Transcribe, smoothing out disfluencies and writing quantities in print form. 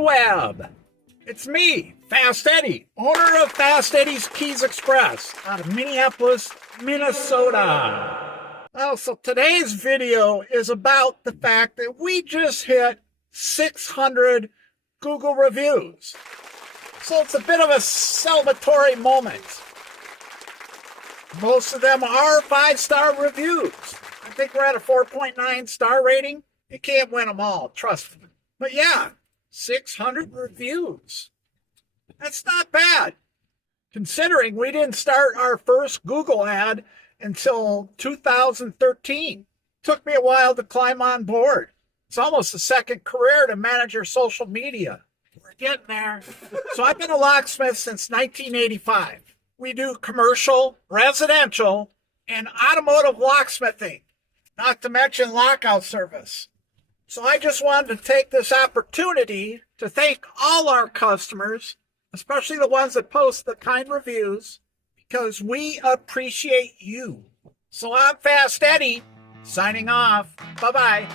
interweb. It's me, Fast Eddie, owner of Fast Eddie's Keys Express out of Minneapolis, Minnesota. Well, so today's video is about the fact that we just hit 600 Google reviews. So it's a bit of a celebratory moment. Most of them are 5-star reviews. I think we're at a 4.9 star rating. You can't win them all, trust me. But yeah, 600 reviews. That's not bad, considering we didn't start our first Google ad until 2013. Took me a while to climb on board. It's almost a second career to manage your social media. We're getting there. So I've been a locksmith since 1985. We do commercial, residential, and automotive locksmithing, not to mention lockout service. So I just wanted to take this opportunity to thank all our customers, especially the ones that post the kind reviews, because we appreciate you. So I'm Fast Eddie, signing off. Bye-bye.